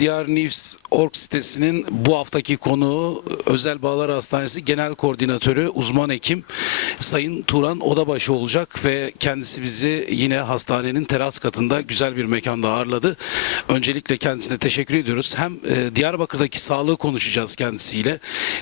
Diyar News Org sitesinin bu haftaki konuğu Özel Bağlar Hastanesi Genel Koordinatörü uzman hekim Sayın Turan Odabaşı olacak ve kendisi bizi yine hastanenin teras katında güzel bir mekanda ağırladı. Öncelikle kendisine teşekkür ediyoruz. Hem e, Diyarbakır'daki sağlığı konuşacağız kendisiyle.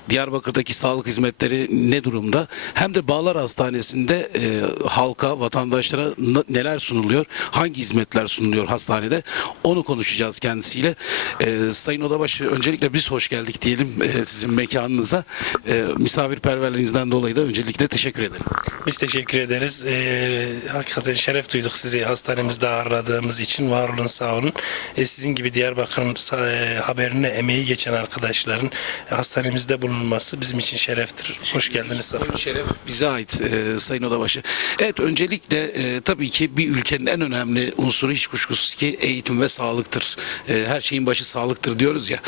Diyarbakır'daki sağlık hizmetleri ne durumda? Hem de Bağlar Hastanesi'nde e, halka, vatandaşlara neler sunuluyor? Hangi hizmetler sunuluyor hastanede? Onu konuşacağız kendisiyle. E, Sayın Odabaşı öncelikle biz hoş geldik diyelim sizin mekanınıza. E, misafirperverliğinizden dolayı da öncelikle teşekkür ederim. Biz teşekkür ederiz. Ee, hakikaten şeref duyduk sizi hastanemizde ağırladığımız için. Var olun, sağ olun. Ee, sizin gibi Diyarbakır'ın e, haberine emeği geçen arkadaşların hastanemizde bulunması bizim için şereftir. Hoş geldiniz. Safa. Şeref bize ait e, Sayın Odabaşı. Evet öncelikle e, tabii ki bir ülkenin en önemli unsuru hiç kuşkusuz ki eğitim ve sağlıktır. E, her şeyin başı sağlıktır diyoruz ya.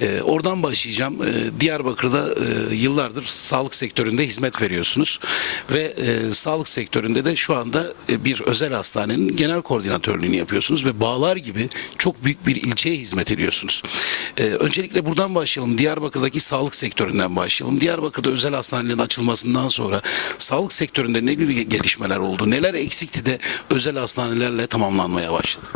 E, oradan başlayacağım. E, Diyarbakır'da e, yıllardır sağlık sektöründe hizmet veriyorsunuz ve e, sağlık sektöründe de şu anda e, bir özel hastanenin genel koordinatörlüğünü yapıyorsunuz ve Bağlar gibi çok büyük bir ilçeye hizmet ediyorsunuz. E, öncelikle buradan başlayalım. Diyarbakır'daki sağlık sektöründen başlayalım. Diyarbakır'da özel hastanelerin açılmasından sonra sağlık sektöründe ne gibi gelişmeler oldu? Neler eksikti de özel hastanelerle tamamlanmaya başladı?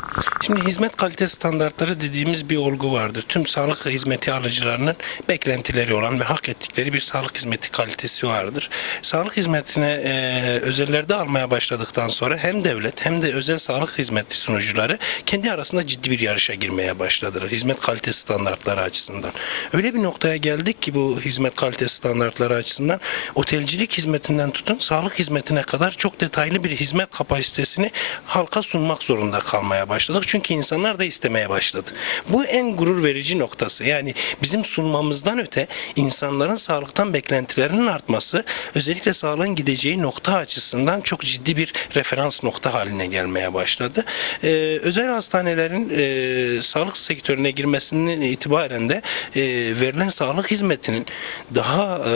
Şimdi hizmet kalite standartları dediğimiz bir olgu vardır. Tüm sağlık hizmeti alıcılarının beklentileri olan ve hak ettikleri bir sağlık hizmeti kalitesi vardır. Sağlık hizmetine e, özellerde almaya başladıktan sonra hem devlet hem de özel sağlık hizmeti sunucuları kendi arasında ciddi bir yarışa girmeye başladılar. Hizmet kalite standartları açısından. Öyle bir noktaya geldik ki bu hizmet kalite standartları açısından otelcilik hizmetinden tutun sağlık hizmetine kadar çok detaylı bir hizmet kapasitesini halka sunmak zorunda kalmaya başladık. Çünkü insanlar da istemeye başladı. Bu en gurur verici noktası. Yani bizim sunmamızdan öte insanların sağlıktan beklentilerinin artması özellikle sağlığın gideceği nokta açısından çok ciddi bir referans nokta haline gelmeye başladı. Ee, özel hastanelerin e, sağlık sektörüne girmesinden itibaren de e, verilen sağlık hizmetinin daha e,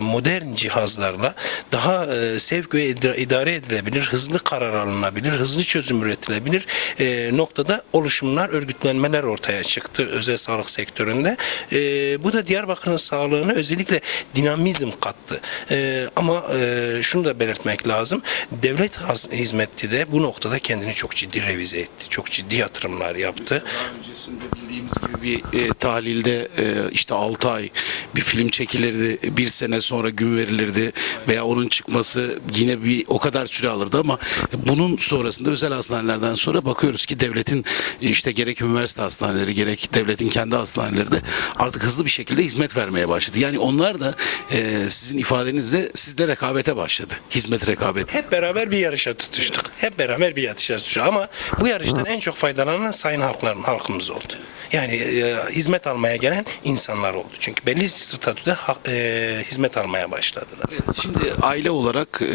modern cihazlarla daha e, sevk ve idare edilebilir, hızlı karar alınabilir, hızlı çözüm üretilebilir e, noktada oluşumlar, örgütlenmeler ortaya çıktı özel sağlık sektöründe. E, bu da Diyarbakır'ın sağlığını özellikle dinamizm kattı. E, ama e, şunu da belirtmek lazım. Devlet hizmeti de bu noktada kendini çok ciddi revize etti. Çok ciddi yatırımlar yaptı. Daha öncesinde bildiğimiz gibi bir e, tahlilde e, işte 6 ay bir film çekilirdi, bir sene sonra gün verilirdi veya onun çıkması yine bir o kadar süre alırdı ama bunun sonrasında özel hastanelerden sonra bakıyoruz ki devletin e, işte gerek üniversite hastaneleri gerek devletin kendi hastaneleri de artık hızlı bir şekilde hizmet vermeye başladı. Yani onlar da e, sizin ifadenizle sizde rekabete başladı. Hizmet rekabeti. Hep beraber bir yarışa tutuştuk. Hep beraber bir yarışa tutuştuk. Ama bu yarıştan en çok faydalanan sayın halkların halkımız oldu. Yani e, hizmet almaya gelen insanlar oldu. Çünkü belli statüde ha- e, hizmet almaya başladılar. Şimdi aile olarak e,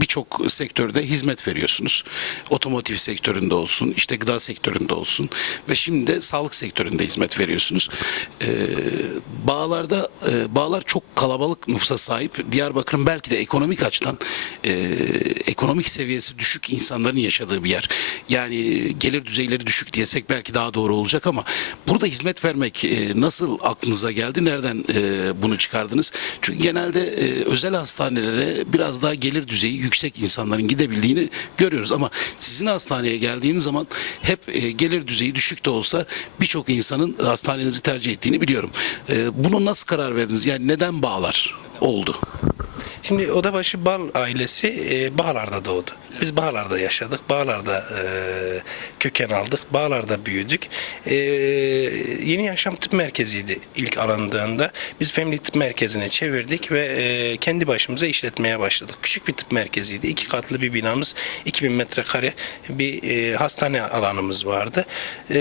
birçok sektörde hizmet veriyorsunuz. Otomotiv sektöründe olsun, işte gıda sektöründe olsun ve şimdi de sağlık sektöründe hizmet veriyorsunuz. E, bağlarda e, bağlar çok kalabalık nüfusa sahip. Diyarbakır'ın belki de ekonomik açıdan e, ekonomik seviyesi düşük insanların yaşadığı bir yer. Yani gelir düzeyleri düşük diyesek belki daha doğru olacak ama burada hizmet vermek e, nasıl aklınıza geldi? Nereden e, bunu çıkardınız? Çünkü genelde e, özel hastanelere biraz daha gelir düzeyi yüksek insanların gidebildiğini görüyoruz ama sizin hastaneye geldiğim zaman hep e, gelir düzeyi düşük de olsa birçok insanın hastanenizi tercih ettiğini biliyorum. E, bunu nasıl karar verdiniz? Yani neden bağlar oldu? Şimdi Odabaşı Bal ailesi e, Bağlar'da doğdu. Biz Bağlar'da yaşadık. Bağlar'da e, köken aldık. Bağlar'da büyüdük. E, yeni Yaşam Tıp Merkezi'ydi ilk alındığında. Biz Family Tıp Merkezi'ne çevirdik ve e, kendi başımıza işletmeye başladık. Küçük bir tıp merkeziydi. İki katlı bir binamız, 2000 metrekare bir e, hastane alanımız vardı. E,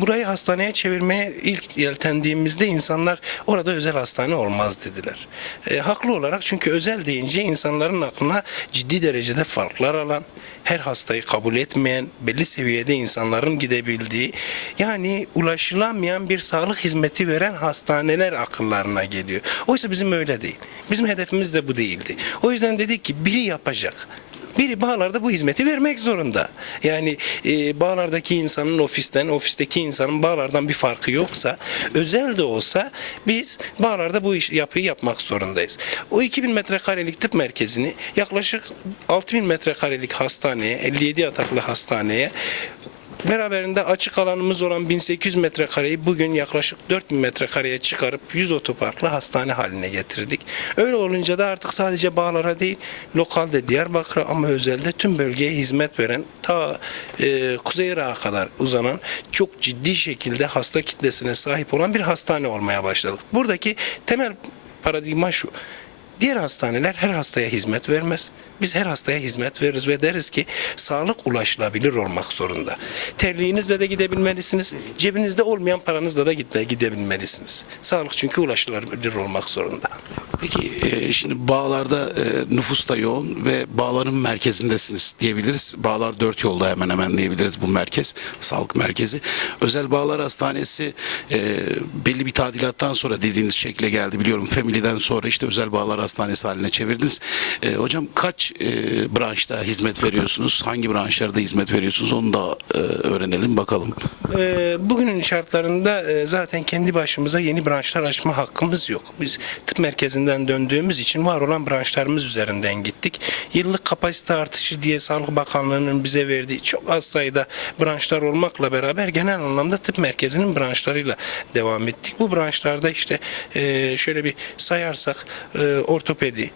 burayı hastaneye çevirmeye ilk yeltendiğimizde insanlar orada özel hastane olmaz dediler. E, haklı olarak çünkü özel deyince insanların aklına ciddi derecede farklar alan, her hastayı kabul etmeyen, belli seviyede insanların gidebildiği, yani ulaşılamayan bir sağlık hizmeti veren hastaneler akıllarına geliyor. Oysa bizim öyle değil. Bizim hedefimiz de bu değildi. O yüzden dedik ki biri yapacak. Biri bağlarda bu hizmeti vermek zorunda. Yani e, bağlardaki insanın ofisten, ofisteki insanın bağlardan bir farkı yoksa, özel de olsa biz bağlarda bu iş yapıyı yapmak zorundayız. O 2000 metrekarelik tıp merkezini yaklaşık 6000 metrekarelik hastaneye, 57 yataklı hastaneye Beraberinde açık alanımız olan 1800 metrekareyi bugün yaklaşık 4000 metrekareye çıkarıp 100 otoparklı hastane haline getirdik. Öyle olunca da artık sadece bağlara değil, lokalde Diyarbakır'a ama özelde tüm bölgeye hizmet veren ta e, Kuzey Irak'a kadar uzanan çok ciddi şekilde hasta kitlesine sahip olan bir hastane olmaya başladık. Buradaki temel paradigma şu. Diğer hastaneler her hastaya hizmet vermez. Biz her hastaya hizmet veririz ve deriz ki sağlık ulaşılabilir olmak zorunda. Terliğinizle de gidebilmelisiniz. Cebinizde olmayan paranızla da gitme gidebilmelisiniz. Sağlık çünkü ulaşılabilir olmak zorunda. Peki e, şimdi bağlarda e, nüfus da yoğun ve bağların merkezindesiniz diyebiliriz. Bağlar dört yolda hemen hemen diyebiliriz bu merkez, sağlık merkezi. Özel Bağlar Hastanesi e, belli bir tadilattan sonra dediğiniz şekle geldi biliyorum. Family'den sonra işte Özel Bağlar Hastanesi haline çevirdiniz. E, hocam kaç e, branşta hizmet veriyorsunuz? Hangi branşlarda hizmet veriyorsunuz? Onu da e, öğrenelim bakalım. Ee, bugünün şartlarında e, zaten kendi başımıza yeni branşlar açma hakkımız yok. Biz tıp merkezinden döndüğümüz için var olan branşlarımız üzerinden gittik. Yıllık kapasite artışı diye Sağlık Bakanlığı'nın bize verdiği çok az sayıda branşlar olmakla beraber genel anlamda tıp merkezinin branşlarıyla devam ettik. Bu branşlarda işte e, şöyle bir sayarsak e, ortopedi,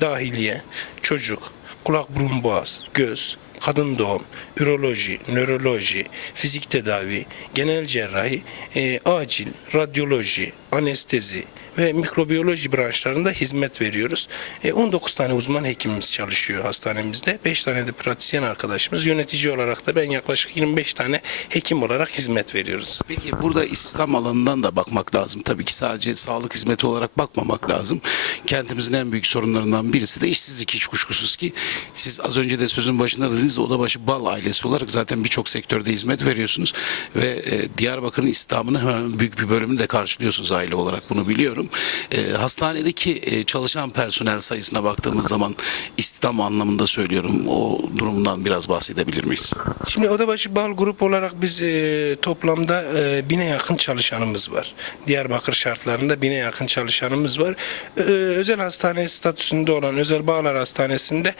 dahiliye, çocuk, kulak burun boğaz, göz, kadın doğum, üroloji, nöroloji, fizik tedavi, genel cerrahi, e, acil, radyoloji, anestezi ve mikrobiyoloji branşlarında hizmet veriyoruz. E, 19 tane uzman hekimimiz çalışıyor hastanemizde. 5 tane de pratisyen arkadaşımız. Yönetici olarak da ben yaklaşık 25 tane hekim olarak hizmet veriyoruz. Peki burada İslam alanından da bakmak lazım. Tabii ki sadece sağlık hizmeti olarak bakmamak lazım. Kentimizin en büyük sorunlarından birisi de işsizlik hiç kuşkusuz ki. Siz az önce de sözün başında dediniz Odabaşı Bal ailesi olarak zaten birçok sektörde hizmet veriyorsunuz ve e, Diyarbakır'ın İslam'ını hemen büyük bir bölümünü de karşılıyorsunuz aile olarak bunu biliyorum. E, hastanedeki e, çalışan personel sayısına baktığımız zaman istihdam anlamında söylüyorum. O durumdan biraz bahsedebilir miyiz? Şimdi Odabaşı Bal Grup olarak biz e, toplamda e, bine yakın çalışanımız var. Diyarbakır şartlarında bine yakın çalışanımız var. E, özel hastane statüsünde olan Özel Bağlar Hastanesi'nde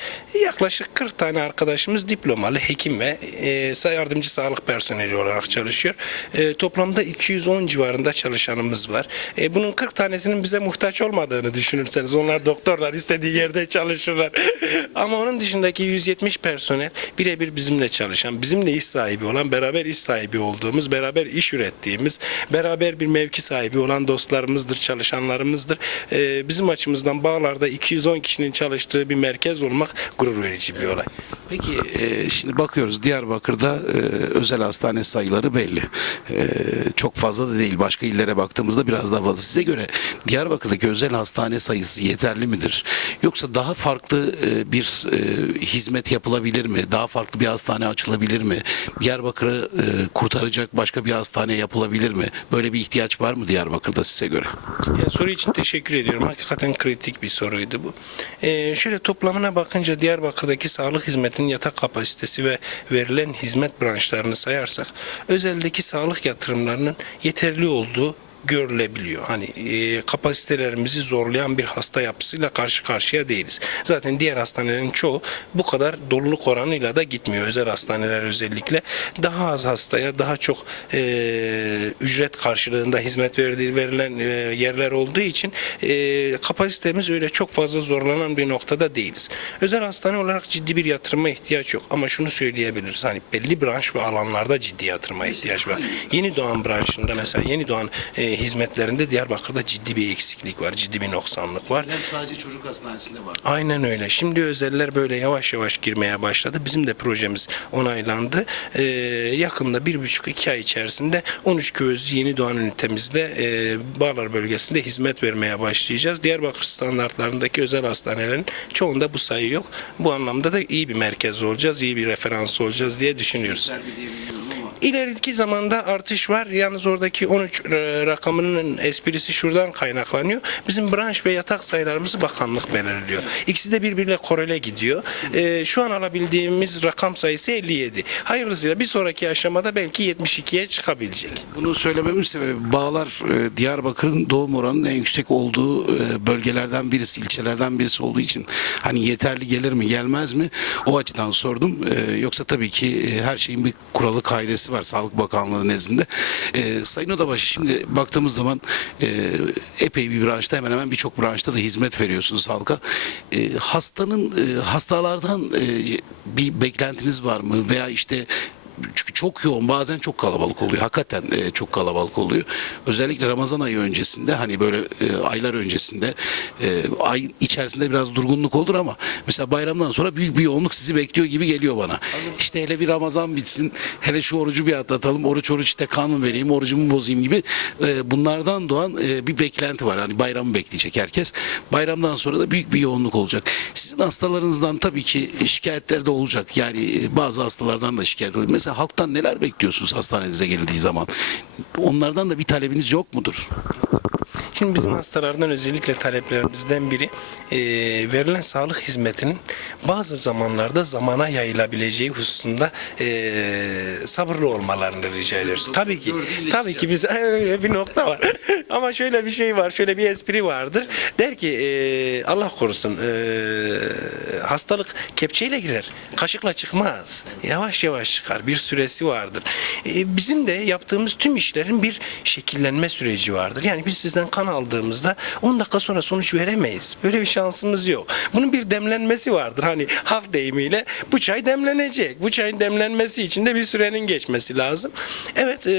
yaklaşık 40 tane arkadaşımız diplomalı hekim ve e, yardımcı sağlık personeli olarak çalışıyor. E, toplamda 210 civarında çalışanımız var. E, bunun 40 tanesinin bize muhtaç olmadığını düşünürseniz onlar doktorlar istediği yerde çalışırlar. Ama onun dışındaki 170 personel birebir bizimle çalışan, bizimle iş sahibi olan, beraber iş sahibi olduğumuz, beraber iş ürettiğimiz, beraber bir mevki sahibi olan dostlarımızdır, çalışanlarımızdır. Ee, bizim açımızdan bağlarda 210 kişinin çalıştığı bir merkez olmak gurur verici bir olay. Peki e, şimdi bakıyoruz Diyarbakır'da e, özel hastane sayıları belli. E, çok fazla da değil. Başka illere baktığımızda biraz daha fazla. Size göre Diyarbakır'daki özel hastane sayısı yeterli midir? Yoksa daha farklı e, bir e, hizmet yapılabilir mi? Daha farklı bir hastane açılabilir mi? Diyarbakır'ı e, kurtaracak başka bir hastane yapılabilir mi? Böyle bir ihtiyaç var mı Diyarbakır'da size göre? Yani soru için teşekkür ediyorum. Hakikaten kritik bir soruydu bu. Ee, şöyle toplamına bakınca Diyarbakır'daki sağlık hizmetinin yatak kapasitesi ve verilen hizmet branşlarını sayarsak özeldeki sağlık yatırımlarının yeterli olduğu görülebiliyor. Hani e, kapasitelerimizi zorlayan bir hasta yapısıyla karşı karşıya değiliz. Zaten diğer hastanelerin çoğu bu kadar doluluk oranıyla da gitmiyor. Özel hastaneler özellikle daha az hastaya daha çok e, ücret karşılığında hizmet verdiği verilen e, yerler olduğu için e, kapasitemiz öyle çok fazla zorlanan bir noktada değiliz. Özel hastane olarak ciddi bir yatırıma ihtiyaç yok. Ama şunu söyleyebiliriz. Hani belli branş ve alanlarda ciddi yatırıma ihtiyaç var. Yeni doğan branşında mesela yeni doğan e, hizmetlerinde Diyarbakır'da ciddi bir eksiklik var. Ciddi bir noksanlık var. Hem sadece çocuk hastanesinde var. Aynen öyle. Şimdi özeller böyle yavaş yavaş girmeye başladı. Bizim de projemiz onaylandı. Ee, yakında bir buçuk iki ay içerisinde 13 Köyüzlü yeni doğan ünitemizde e, Bağlar bölgesinde hizmet vermeye başlayacağız. Diyarbakır standartlarındaki özel hastanelerin çoğunda bu sayı yok. Bu anlamda da iyi bir merkez olacağız, iyi bir referans olacağız diye düşünüyoruz. İleriki zamanda artış var. Yalnız oradaki 13 e, rakamının esprisi şuradan kaynaklanıyor. Bizim branş ve yatak sayılarımızı bakanlık belirliyor. İkisi de birbiriyle korele gidiyor. E, şu an alabildiğimiz rakam sayısı 57. Hayırlısıyla bir sonraki aşamada belki 72'ye çıkabilecek. Bunu söylememin sebebi Bağlar e, Diyarbakır'ın doğum oranının en yüksek olduğu e, bölgelerden birisi, ilçelerden birisi olduğu için hani yeterli gelir mi gelmez mi o açıdan sordum. Yoksa tabii ki her şeyin bir kuralı kaidesi var Sağlık Bakanlığı nezdinde. E, Sayın Odabaşı şimdi baktığımız zaman e, epey bir branşta hemen hemen birçok branşta da hizmet veriyorsunuz halka. E, Hastanın e, hastalardan e, bir beklentiniz var mı veya işte çünkü çok yoğun bazen çok kalabalık oluyor. Hakikaten e, çok kalabalık oluyor. Özellikle Ramazan ayı öncesinde hani böyle e, aylar öncesinde e, ay içerisinde biraz durgunluk olur ama mesela bayramdan sonra büyük bir yoğunluk sizi bekliyor gibi geliyor bana. İşte hele bir Ramazan bitsin. Hele şu orucu bir atlatalım. Oruç oruç işte kan mı vereyim, orucumu bozayım gibi e, bunlardan doğan e, bir beklenti var. Hani bayramı bekleyecek herkes. Bayramdan sonra da büyük bir yoğunluk olacak. Sizin hastalarınızdan tabii ki şikayetler de olacak. Yani e, bazı hastalardan da şikayet oluyor. Mesela halktan neler bekliyorsunuz hastanenize geldiği zaman? Onlardan da bir talebiniz yok mudur? Şimdi bizim hastalardan özellikle taleplerimizden biri e, verilen sağlık hizmetinin bazı zamanlarda zamana yayılabileceği hususunda e, sabırlı olmalarını rica ediyoruz. Tabii ki, tabii ki biz öyle bir nokta var. Ama şöyle bir şey var, şöyle bir espri vardır. Der ki e, Allah korusun e, hastalık kepçeyle girer, kaşıkla çıkmaz. Yavaş yavaş çıkar, bir süresi vardır. E, bizim de yaptığımız tüm işlerin bir şekillenme süreci vardır. Yani biz sizden kan aldığımızda 10 dakika sonra sonuç veremeyiz. Böyle bir şansımız yok. Bunun bir demlenmesi vardır. Hani halk deyimiyle bu çay demlenecek. Bu çayın demlenmesi için de bir sürenin geçmesi lazım. Evet e,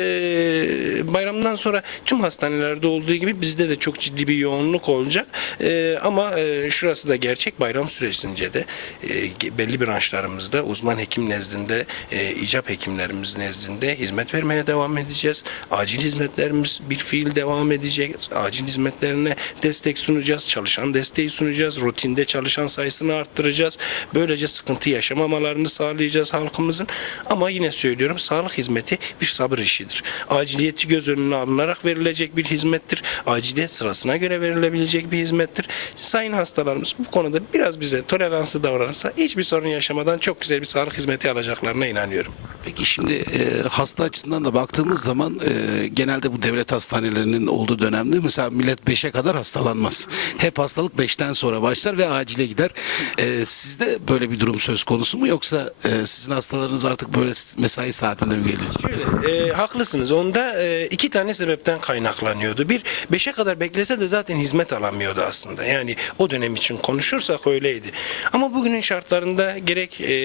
bayramdan sonra tüm hastanelerde olduğu gibi bizde de çok ciddi bir yoğunluk olacak. E, ama e, şurası da gerçek bayram süresince de e, belli branşlarımızda uzman hekim nezdinde e, icap hekimlerimiz nezdinde hizmet vermeye devam edeceğiz. Acil hizmetlerimiz bir fiil devam edecek. Acil hizmetlerine destek sunacağız. Çalışan desteği sunacağız. Rutinde çalışan sayısını arttıracağız. Böylece sıkıntı yaşamamalarını sağlayacağız halkımızın. Ama yine söylüyorum sağlık hizmeti bir sabır işidir. Aciliyeti göz önüne alınarak verilecek bir hizmettir. Aciliyet sırasına göre verilebilecek bir hizmettir. Sayın hastalarımız bu konuda biraz bize toleranslı davranırsa hiçbir sorun yaşamadan çok güzel bir sağlık hizmeti alacaklarına inanıyorum. Peki şimdi e, hasta açısından da baktığımız zaman e, genelde bu devlet hastanelerinin olduğu dönemde mesela millet 5'e kadar hastalanmaz. Hep hastalık 5'ten sonra başlar ve acile gider. E, sizde böyle bir durum söz konusu mu yoksa e, sizin hastalarınız artık böyle mesai saatinde mi geliyor? Şöyle, e, haklısınız. Onda e, iki tane sebepten kaynaklanıyordu. Bir, beşe kadar beklese de zaten hizmet alamıyordu aslında. Yani o dönem için konuşursak öyleydi. Ama bugünün şartlarında gerek e,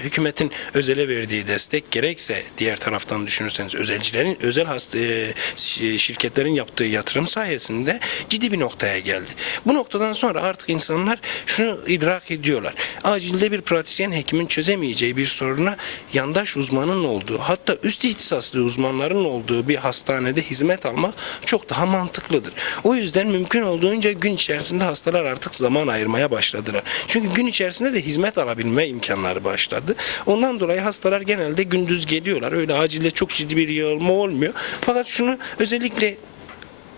hükümetin özele verdiği destek, gerekse diğer taraftan düşünürseniz özelcilerin, özel hasta, e, şi- şirketlerin yaptığı yatırım sayesinde ciddi bir noktaya geldi. Bu noktadan sonra artık insanlar şunu idrak ediyorlar. Acilde bir pratisyen hekimin çözemeyeceği bir soruna yandaş uzmanın olduğu, hatta üst ihtisaslı uzmanların olduğu bir hastanede hizmet almak çok daha mantıklıdır. O yüzden mümkün olduğunca gün içerisinde hastalar artık zaman ayırmaya başladılar. Çünkü gün içerisinde de hizmet alabilme imkanları başladı. Ondan dolayı hastalar genelde gündüz geliyorlar. Öyle acilde çok ciddi bir yığılma olmuyor. Fakat şunu özellikle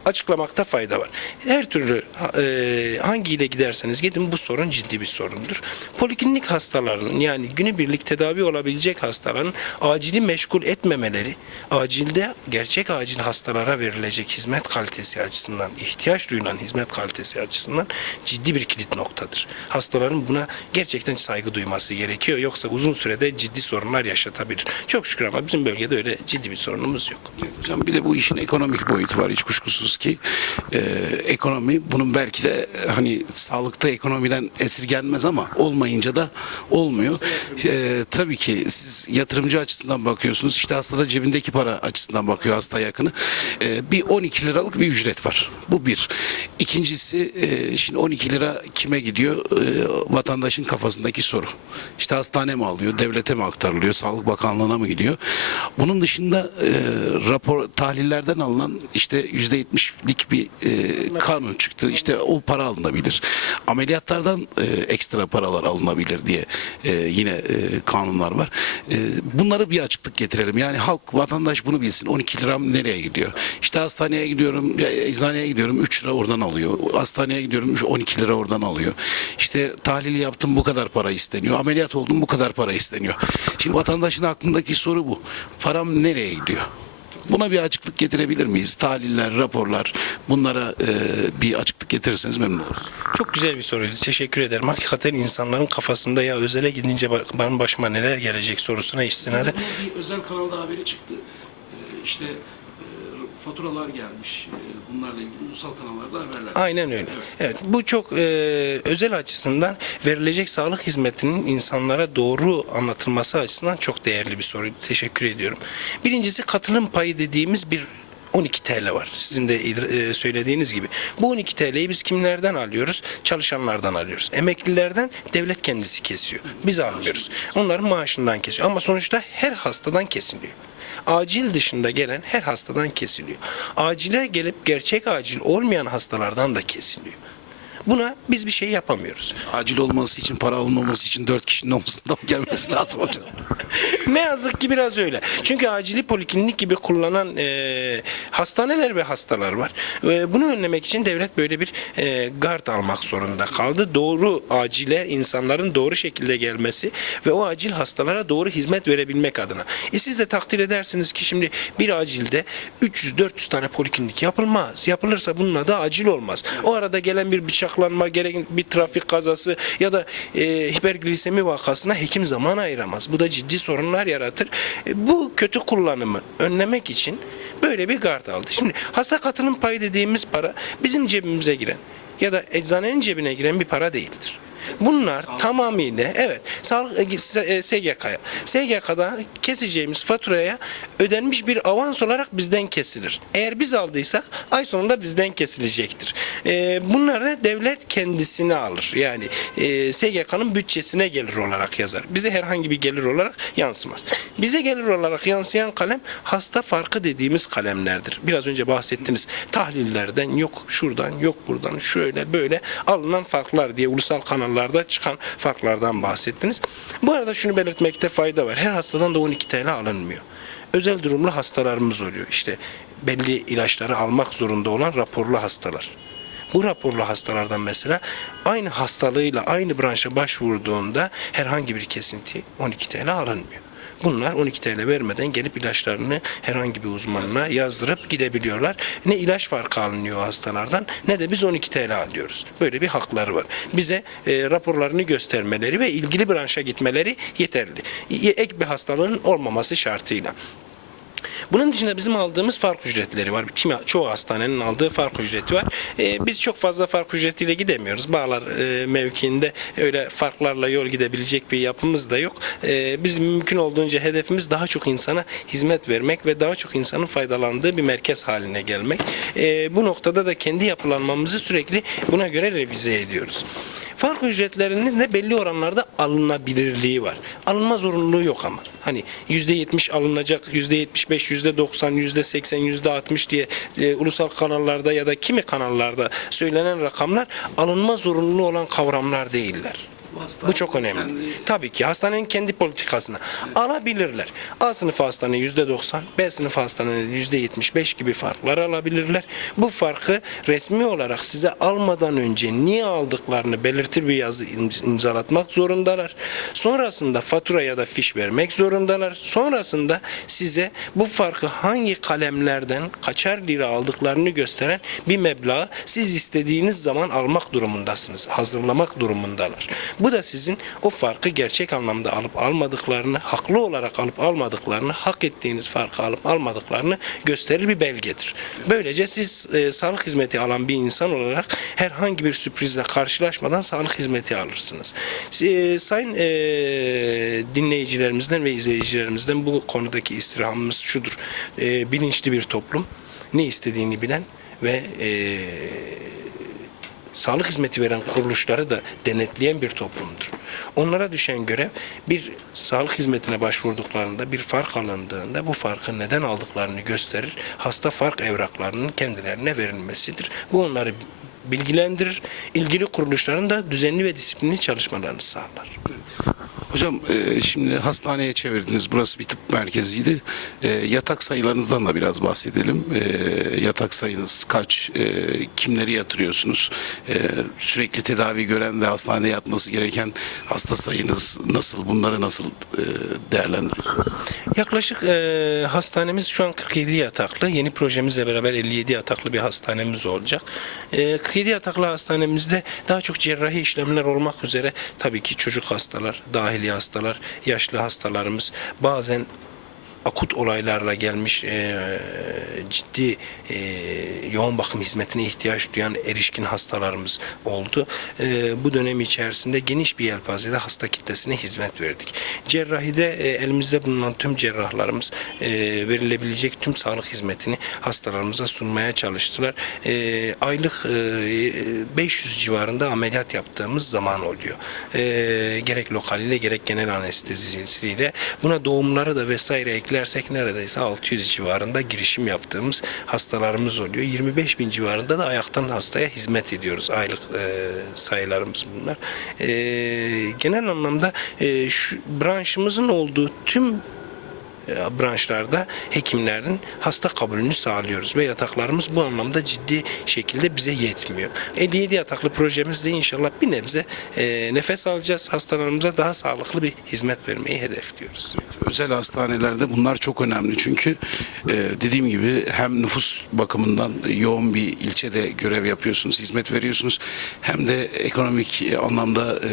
açıklamakta fayda var. Her türlü e, hangiyle giderseniz gidin bu sorun ciddi bir sorundur. Poliklinik hastalarının yani günübirlik tedavi olabilecek hastaların acili meşgul etmemeleri, acilde gerçek acil hastalara verilecek hizmet kalitesi açısından, ihtiyaç duyulan hizmet kalitesi açısından ciddi bir kilit noktadır. Hastaların buna gerçekten saygı duyması gerekiyor. Yoksa uzun sürede ciddi sorunlar yaşatabilir. Çok şükür ama bizim bölgede öyle ciddi bir sorunumuz yok. Hocam bir de bu işin ekonomik boyutu var hiç kuşkusuz ki e, ekonomi bunun belki de e, hani sağlıkta ekonomiden esirgenmez ama olmayınca da olmuyor. E, tabii ki siz yatırımcı açısından bakıyorsunuz işte hastada cebindeki para açısından bakıyor hasta yakını. E, bir 12 liralık bir ücret var. Bu bir. İkincisi e, şimdi 12 lira kime gidiyor? E, vatandaşın kafasındaki soru. İşte hastane mi alıyor, devlete mi aktarılıyor, Sağlık Bakanlığı'na mı gidiyor? Bunun dışında e, rapor tahlillerden alınan işte %70 75'lik bir e, kanun çıktı. İşte o para alınabilir. Ameliyatlardan e, ekstra paralar alınabilir diye e, yine e, kanunlar var. E, bunları bir açıklık getirelim. Yani halk, vatandaş bunu bilsin. 12 liram nereye gidiyor? İşte hastaneye gidiyorum, ya eczaneye gidiyorum 3 lira oradan alıyor. Hastaneye gidiyorum 12 lira oradan alıyor. İşte tahlil yaptım bu kadar para isteniyor. Ameliyat oldum bu kadar para isteniyor. Şimdi vatandaşın aklındaki soru bu. Param nereye gidiyor? Buna bir açıklık getirebilir miyiz? Tahliller, raporlar bunlara e, bir açıklık getirirseniz memnun oluruz. Çok güzel bir soruydu. Teşekkür ederim. Hakikaten insanların kafasında ya özele gidince benim başıma neler gelecek sorusuna istinaden Bir özel kanalda haberi çıktı. Ee, işte faturalar gelmiş. E, Bunlarla ilgili ulusal kanallarda haberler. Aynen öyle. Evet, bu çok e, özel açısından verilecek sağlık hizmetinin insanlara doğru anlatılması açısından çok değerli bir soruydu. Teşekkür ediyorum. Birincisi katılım payı dediğimiz bir 12 TL var. Sizin de e, söylediğiniz gibi. Bu 12 TL'yi biz kimlerden alıyoruz? Çalışanlardan alıyoruz. Emeklilerden devlet kendisi kesiyor. Biz almıyoruz. Onların maaşından kesiyor. Ama sonuçta her hastadan kesiliyor. Acil dışında gelen her hastadan kesiliyor. Acile gelip gerçek acil olmayan hastalardan da kesiliyor. Buna biz bir şey yapamıyoruz. Acil olması için, para alınmaması için dört kişinin omzundan gelmesi lazım hocam. ne yazık ki biraz öyle. Çünkü acili poliklinik gibi kullanan e, hastaneler ve hastalar var. E, bunu önlemek için devlet böyle bir e, gard almak zorunda kaldı. Doğru acile insanların doğru şekilde gelmesi ve o acil hastalara doğru hizmet verebilmek adına. E siz de takdir edersiniz ki şimdi bir acilde 300-400 tane poliklinik yapılmaz. Yapılırsa bunun adı acil olmaz. O arada gelen bir bıçaklanma, gerek bir trafik kazası ya da e, hiperglisemi vakasına hekim zaman ayıramaz. Bu da ciddi sorunlar yaratır. E, bu kötü kullanımı önlemek için böyle bir gard aldı. Şimdi hasta katılım payı dediğimiz para bizim cebimize giren ya da eczanenin cebine giren bir para değildir. Bunlar tamamıyla evet sağlık e, SGK'ya. SGK'da keseceğimiz faturaya ödenmiş bir avans olarak bizden kesilir. Eğer biz aldıysak ay sonunda bizden kesilecektir. E, bunları devlet kendisine alır. Yani e, SGK'nın bütçesine gelir olarak yazar. Bize herhangi bir gelir olarak yansımaz. Bize gelir olarak yansıyan kalem hasta farkı dediğimiz kalemlerdir. Biraz önce bahsettiğiniz tahlillerden yok şuradan yok buradan şöyle böyle alınan farklar diye ulusal kanallarda çıkan farklardan bahsettiniz. Bu arada şunu belirtmekte fayda var. Her hastadan da 12 TL alınmıyor. Özel durumlu hastalarımız oluyor. İşte belli ilaçları almak zorunda olan raporlu hastalar. Bu raporlu hastalardan mesela aynı hastalığıyla aynı branşa başvurduğunda herhangi bir kesinti 12 TL alınmıyor. Bunlar 12 TL vermeden gelip ilaçlarını herhangi bir uzmanına yazdırıp gidebiliyorlar. Ne ilaç farkı alınıyor hastalardan ne de biz 12 TL alıyoruz. Böyle bir hakları var. Bize e, raporlarını göstermeleri ve ilgili branşa gitmeleri yeterli. Y- Ek bir hastalığın olmaması şartıyla. Bunun dışında bizim aldığımız fark ücretleri var. Kimi, çoğu hastanenin aldığı fark ücreti var. Ee, biz çok fazla fark ücretiyle gidemiyoruz. Bağlar e, mevkiinde öyle farklarla yol gidebilecek bir yapımız da yok. Ee, biz mümkün olduğunca hedefimiz daha çok insana hizmet vermek ve daha çok insanın faydalandığı bir merkez haline gelmek. Ee, bu noktada da kendi yapılanmamızı sürekli buna göre revize ediyoruz. Fark ücretlerinin de belli oranlarda alınabilirliği var. Alınma zorunluluğu yok ama. Hani %70 alınacak, %75, %90, %80, %60 diye e, ulusal kanallarda ya da kimi kanallarda söylenen rakamlar alınma zorunluluğu olan kavramlar değiller. Bu çok önemli. Tabii ki hastanenin kendi politikasına alabilirler. A sınıfı hastane %90, B sınıfı hastane %75 gibi farklar alabilirler. Bu farkı resmi olarak size almadan önce niye aldıklarını belirtir bir yazı im- imzalatmak zorundalar. Sonrasında fatura ya da fiş vermek zorundalar. Sonrasında size bu farkı hangi kalemlerden kaçar lira aldıklarını gösteren bir meblağı siz istediğiniz zaman almak durumundasınız. Hazırlamak durumundalar. Bu da sizin o farkı gerçek anlamda alıp almadıklarını, haklı olarak alıp almadıklarını, hak ettiğiniz farkı alıp almadıklarını gösterir bir belgedir. Böylece siz e, sağlık hizmeti alan bir insan olarak herhangi bir sürprizle karşılaşmadan sağlık hizmeti alırsınız. E, sayın e, dinleyicilerimizden ve izleyicilerimizden bu konudaki istirhamımız şudur. E, bilinçli bir toplum, ne istediğini bilen ve e, sağlık hizmeti veren kuruluşları da denetleyen bir toplumdur. Onlara düşen görev bir sağlık hizmetine başvurduklarında bir fark alındığında bu farkı neden aldıklarını gösterir. Hasta fark evraklarının kendilerine verilmesidir. Bu onları bilgilendirir. İlgili kuruluşların da düzenli ve disiplinli çalışmalarını sağlar. Hocam e, şimdi hastaneye çevirdiniz. Burası bir tıp merkeziydi. E, yatak sayılarınızdan da biraz bahsedelim. E, yatak sayınız kaç? E, kimleri yatırıyorsunuz? E, sürekli tedavi gören ve hastanede yatması gereken hasta sayınız nasıl? Bunları nasıl e, değerlendiriyorsunuz? Yaklaşık e, hastanemiz şu an 47 yataklı. Yeni projemizle beraber 57 yataklı bir hastanemiz olacak. E, 47 yataklı hastanemizde daha çok cerrahi işlemler olmak üzere tabii ki çocuk hastalar, dahili hastalar, yaşlı hastalarımız bazen akut olaylarla gelmiş e, ciddi e, yoğun bakım hizmetine ihtiyaç duyan erişkin hastalarımız oldu. E, bu dönem içerisinde geniş bir yelpazede hasta kitlesine hizmet verdik. Cerrahide e, elimizde bulunan tüm cerrahlarımız e, verilebilecek tüm sağlık hizmetini hastalarımıza sunmaya çalıştılar. E, aylık e, 500 civarında ameliyat yaptığımız zaman oluyor. E, gerek lokal ile gerek genel anestezisiyle buna doğumları da vesaire eklersek neredeyse 600 civarında girişim yaptığımız hastalarımız oluyor. 25 bin civarında da ayaktan hastaya hizmet ediyoruz. Aylık e, sayılarımız bunlar. E, genel anlamda e, şu branşımızın olduğu tüm branşlarda hekimlerin hasta kabulünü sağlıyoruz ve yataklarımız bu anlamda ciddi şekilde bize yetmiyor. 57 yataklı projemizde inşallah bir nebze e, nefes alacağız. Hastalarımıza daha sağlıklı bir hizmet vermeyi hedefliyoruz. Özel hastanelerde bunlar çok önemli çünkü e, dediğim gibi hem nüfus bakımından yoğun bir ilçede görev yapıyorsunuz, hizmet veriyorsunuz hem de ekonomik anlamda e,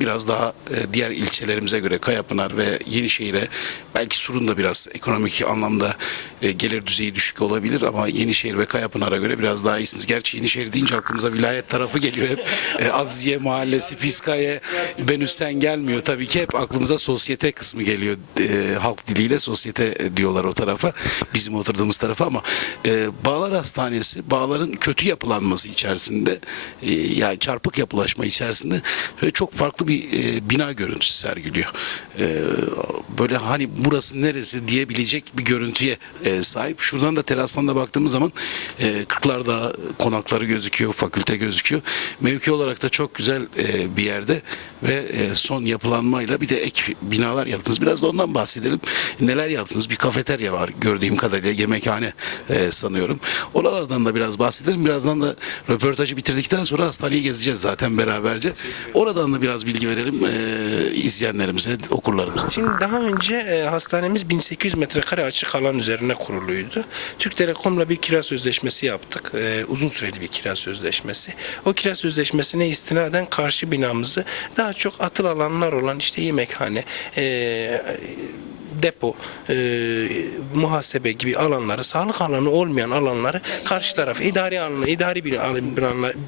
biraz daha e, diğer ilçelerimize göre Kayapınar ve Yenişehir'e belki Sur'un biraz ekonomik anlamda e, gelir düzeyi düşük olabilir ama Yenişehir ve Kayapınar'a göre biraz daha iyisiniz. Gerçi Yenişehir deyince aklımıza vilayet tarafı geliyor hep. E, Aziye Mahallesi, Fiskaya, Benüsten gelmiyor. Tabii ki hep aklımıza sosyete kısmı geliyor. E, halk diliyle sosyete diyorlar o tarafa. Bizim oturduğumuz tarafa ama e, Bağlar Hastanesi, bağların kötü yapılanması içerisinde e, yani çarpık yapılaşma içerisinde ve çok farklı bir e, bina görüntüsü sergiliyor. E, böyle hani burası neresi diyebilecek bir görüntüye e, sahip. Şuradan da terastan da baktığımız zaman e, Kırklar'da konakları gözüküyor, fakülte gözüküyor. Mevki olarak da çok güzel e, bir yerde ve e, son yapılanmayla bir de ek binalar yaptınız. Biraz da ondan bahsedelim. Neler yaptınız? Bir kafeterya var gördüğüm kadarıyla yemekhane e, sanıyorum. Oralardan da biraz bahsedelim. Birazdan da röportajı bitirdikten sonra hastaneyi gezeceğiz zaten beraberce. Oradan da biraz bilgi verelim e, izleyenlerimize, okurlarımıza. Şimdi daha önce e, hastanemiz 1800 metrekare açık alan üzerine kuruluydu. Türk Telekom'la bir kira sözleşmesi yaptık. E, uzun süreli bir kira sözleşmesi. O kira sözleşmesine istinaden karşı binamızı daha çok atıl alanlar olan işte yemekhane, e, depo, e, muhasebe gibi alanları, sağlık alanı olmayan alanları karşı tarafa, idari alanı, idari bina,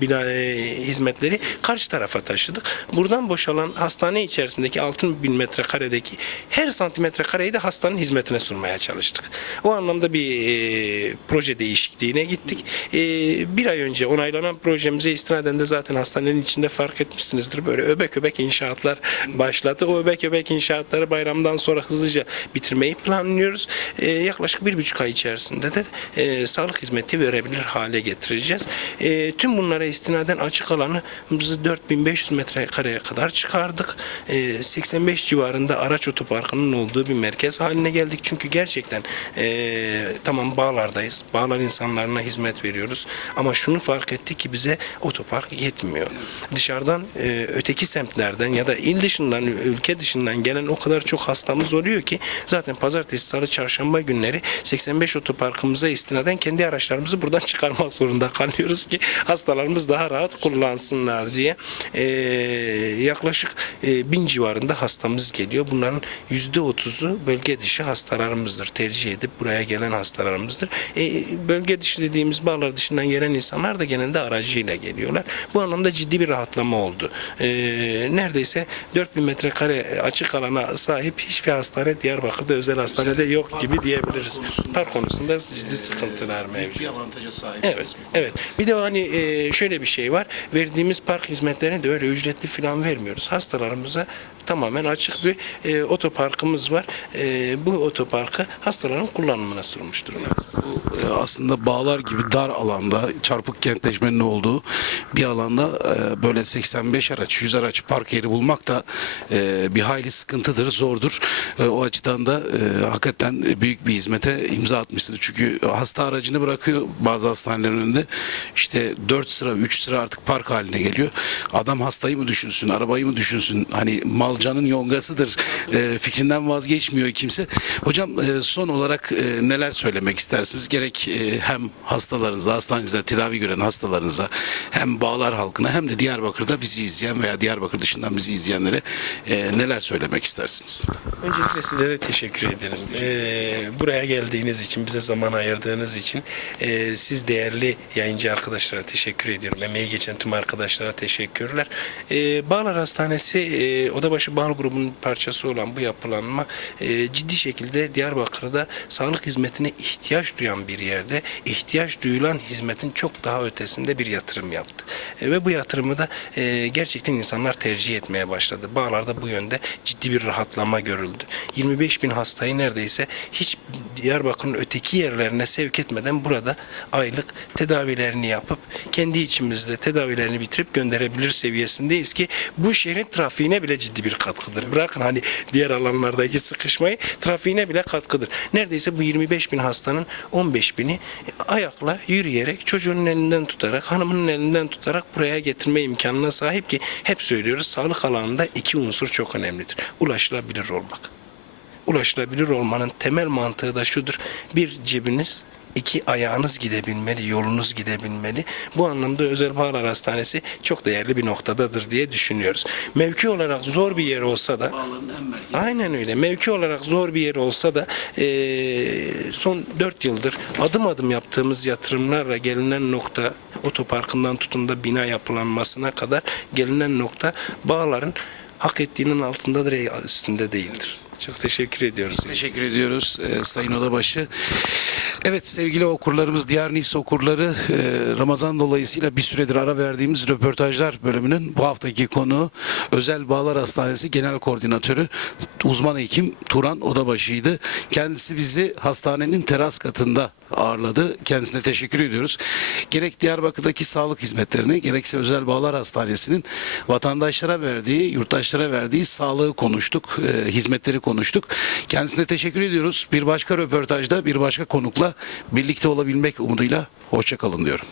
bina, e, hizmetleri karşı tarafa taşıdık. Buradan boşalan hastane içerisindeki 6000 metrekaredeki her santimetre kareyi de hastanın hizmetine sunmaya çalıştık. O anlamda bir e, proje değişikliğine gittik. E, bir ay önce onaylanan projemize istinaden de zaten hastanenin içinde fark etmişsinizdir. Böyle öbek öbek inşaatlar başladı. O öbek öbek inşaatları bayramdan sonra hızlıca bitirmeyi planlıyoruz. E, yaklaşık bir buçuk ay içerisinde de e, sağlık hizmeti verebilir hale getireceğiz. E, tüm bunlara istinaden açık alanımızı 4500 metrekareye kadar çıkardık. E, 85 civarında araç otoparkının olduğu bir merkez haline geldik. Çünkü gerçekten e, tamam bağlardayız. Bağlar insanlarına hizmet veriyoruz. Ama şunu fark ettik ki bize otopark yetmiyor. Dışarıdan e, öteki semtlerden ya da il dışından, ülke dışından gelen o kadar çok hastamız oluyor ki zaten pazartesi, salı, çarşamba günleri 85 otoparkımıza istinaden kendi araçlarımızı buradan çıkarmak zorunda kalıyoruz ki hastalarımız daha rahat kullansınlar diye. Ee, yaklaşık e, bin civarında hastamız geliyor. Bunların yüzde otuzu bölge dışı hastalarımızdır. Tercih edip buraya gelen hastalarımızdır. E, bölge dışı dediğimiz bağlar dışından gelen insanlar da genelde aracıyla geliyorlar. Bu anlamda ciddi bir rahatlama oldu. E, neredeyse 4000 metrekare açık alana sahip hiçbir hastane Diyarbakır'da özel hastanede yok gibi diyebiliriz. Park konusunda ciddi sıkıntılar mevcut. Bir avantaja sahip. Evet, evet. Bir de hani e, şöyle bir şey var. Verdiğimiz park hizmetlerini de öyle ücretli falan vermiyoruz. Hastalarımıza tamamen açık bir e, otoparkımız var. E, bu otoparkı hastaların kullanımına sunmuş durumda. Bu e, aslında bağlar gibi dar alanda çarpık kentleşmenin olduğu bir alanda e, böyle 85 araç 100 araç park yeri bulmak da e, bir hayli sıkıntıdır zordur. E, O açıdan da e, hakikaten büyük bir hizmete imza atmışsınız. Çünkü hasta aracını bırakıyor bazı hastanelerin önünde işte 4 sıra 3 sıra artık park haline geliyor. Adam hastayı mı düşünsün arabayı mı düşünsün hani malcanın yongasıdır e, fikrinden vazgeçmiyor kimse. Hocam e, son olarak e, neler söylemek istersiniz? Gerek e, hem hastalarınıza, hastanenize tedavi gören hastalarınıza hem Bağlar halkına hem de Diyarbakır'da bizi izleyen veya Diyarbakır dışından bizi izleyenlere e, neler söylemek istersiniz? Öncelikle sizlere teşekkür ederim. Ee, buraya geldiğiniz için, bize zaman ayırdığınız için e, siz değerli yayıncı arkadaşlara teşekkür ediyorum. Emeği geçen tüm arkadaşlara teşekkürler. Ee, Bağlar Hastanesi, e, Odabaşı Bağ grubunun parçası olan bu yapılanma e, ciddi şekilde Diyarbakır'da sağlık hizmetine ihtiyaç duyan bir yerde ihtiyaç duyulan hizmetin çok daha ötesinde bir yatırım yaptı. E, ve bu yatırımı da e, gerçekten insanlar tercih etmeye başladı. Bağlarda bu yönde ciddi bir rahatlama görüldü. 25 bin hastayı neredeyse hiç Diyarbakır'ın öteki yerlerine sevk etmeden burada aylık tedavilerini yapıp kendi içimizde tedavilerini bitirip gönderebilir seviyesindeyiz ki bu şehrin trafiğine bile ciddi bir katkıdır. Bırakın hani diğer alanlardaki sıkışmayı trafiğine bile katkıdır. Neredeyse bu 25 bin hastanın 15 bini ayakla yürüyerek çocuğunun elinden tutarak hanımının elinden tutarak buraya getirme imkanına sahip ki hep söylüyoruz sağlık alanında iki unsur çok önemlidir. Ulaşılabilir olmak ulaşılabilir olmanın temel mantığı da şudur. Bir cebiniz, iki ayağınız gidebilmeli, yolunuz gidebilmeli. Bu anlamda Özel Bağlar Hastanesi çok değerli bir noktadadır diye düşünüyoruz. Mevki olarak zor bir yer olsa da Aynen öyle. Mevki olarak zor bir yer olsa da eee, son 4 yıldır adım adım yaptığımız yatırımlarla gelinen nokta otoparkından tutun da bina yapılanmasına kadar gelinen nokta bağların hak ettiğinin altındadır, üstünde değildir. Çok teşekkür ediyoruz. Teşekkür ediyoruz e, Sayın Odabaşı. Evet sevgili okurlarımız, Diğer Nifs okurları e, Ramazan dolayısıyla bir süredir ara verdiğimiz röportajlar bölümünün bu haftaki konu Özel Bağlar Hastanesi Genel Koordinatörü uzman hekim Turan Odabaşı'ydı. Kendisi bizi hastanenin teras katında ağırladı. Kendisine teşekkür ediyoruz. Gerek Diyarbakır'daki sağlık hizmetlerini gerekse Özel Bağlar Hastanesi'nin vatandaşlara verdiği, yurttaşlara verdiği sağlığı konuştuk, e, hizmetleri konuştuk. Kendisine teşekkür ediyoruz. Bir başka röportajda bir başka konukla birlikte olabilmek umuduyla hoşçakalın diyorum.